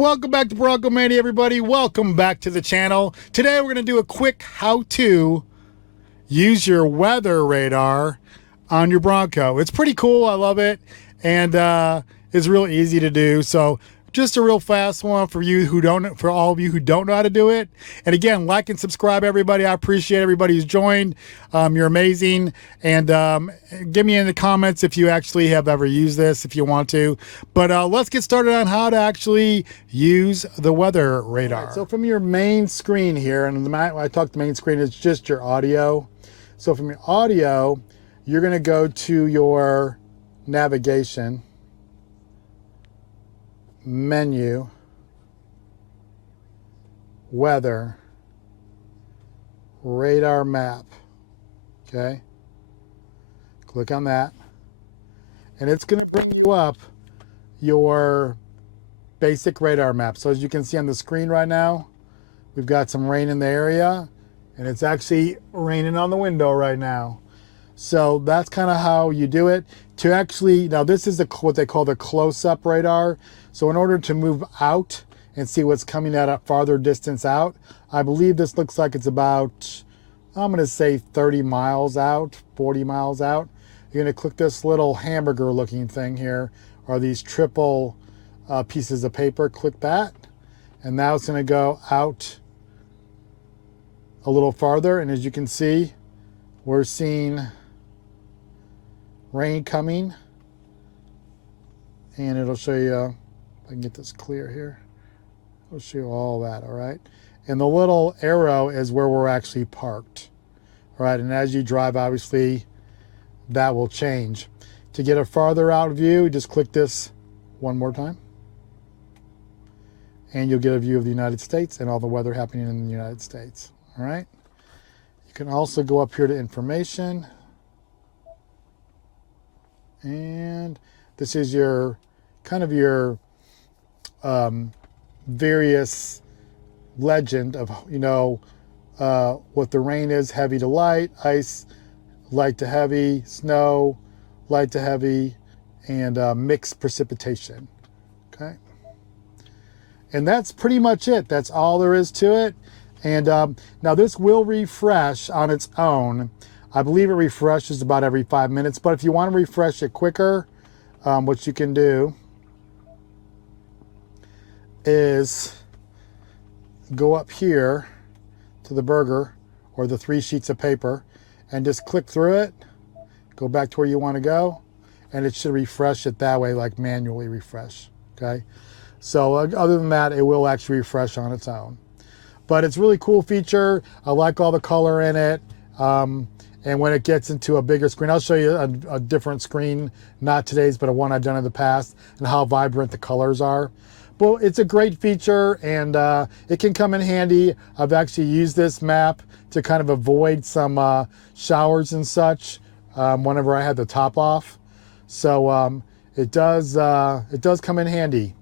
Welcome back to Broncomania, everybody. Welcome back to the channel. Today we're going to do a quick how-to use your weather radar on your Bronco. It's pretty cool. I love it, and it's real easy to do. So just a real fast one for you who don't, for all of you who don't know how to do it. And again, like and subscribe, everybody. I appreciate everybody who's joined. You're amazing. And give me in the comments if you actually have ever used this, if you want to. But let's get started on how to actually use the weather radar. Right, so from your main screen here, and when I talk the main screen, it's just your audio. So from your audio, you're going to go to your navigation menu, weather, radar map. Okay, click on that, and it's going to bring you up your basic radar map. So as you can see on the screen right now, we've got some rain in the area, and it's actually raining on the window right now. So that's kind of how you do it. To actually, now this is what they call the close-up radar. So in order to move out and see what's coming at a farther distance out, I believe this looks like it's about, I'm going to say 30 miles out, 40 miles out. You're going to click this little hamburger looking thing here, or these triple pieces of paper. Click that, and now it's going to go out a little farther. And as you can see, we're seeing rain coming, and it'll show you, I can get this clear here. I'll show you all that, all right? And the little arrow is where we're actually parked, all right? And as you drive, obviously, that will change. To get a farther out view, just click this one more time, and you'll get a view of the United States and all the weather happening in the United States, all right? You can also go up here to information, and this is your kind of your various legend of, you know, what the rain is: heavy to light, ice, light to heavy, snow, light to heavy, and mixed precipitation. Okay, and that's pretty much it. That's all there is to it. And now this will refresh on its own. I believe it refreshes about every 5 minutes, but if you want to refresh it quicker, what you can do is go up here to the burger or the 3 sheets of paper and just click through it, go back to where you want to go, and it should refresh it that way, like manually refresh. Okay, so other than that, it will actually refresh on its own. But it's a really cool feature. I like all the color in it. And when it gets into a bigger screen, I'll show you a different screen, not today's, but a one I've done in the past, and how vibrant the colors are. But it's a great feature, and it can come in handy. I've actually used this map to kind of avoid some showers and such whenever I had the top off. So it does come in handy.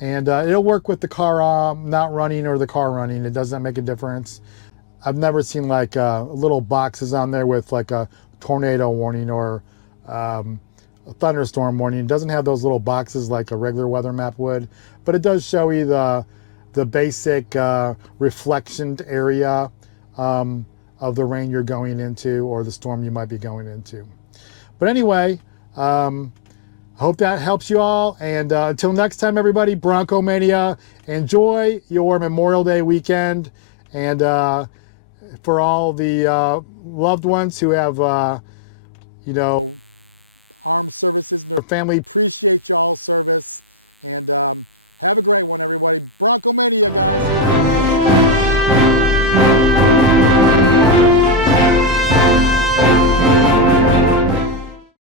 And it'll work with the car not running or the car running. It doesn't make a difference. I've never seen like little boxes on there with like a tornado warning or a thunderstorm warning. It doesn't have those little boxes like a regular weather map would, but it does show you the basic reflection area of the rain you're going into or the storm you might be going into. But anyway, hope that helps you all. And until next time, everybody, Broncomania, enjoy your Memorial Day weekend. And for all the loved ones who have, you know, family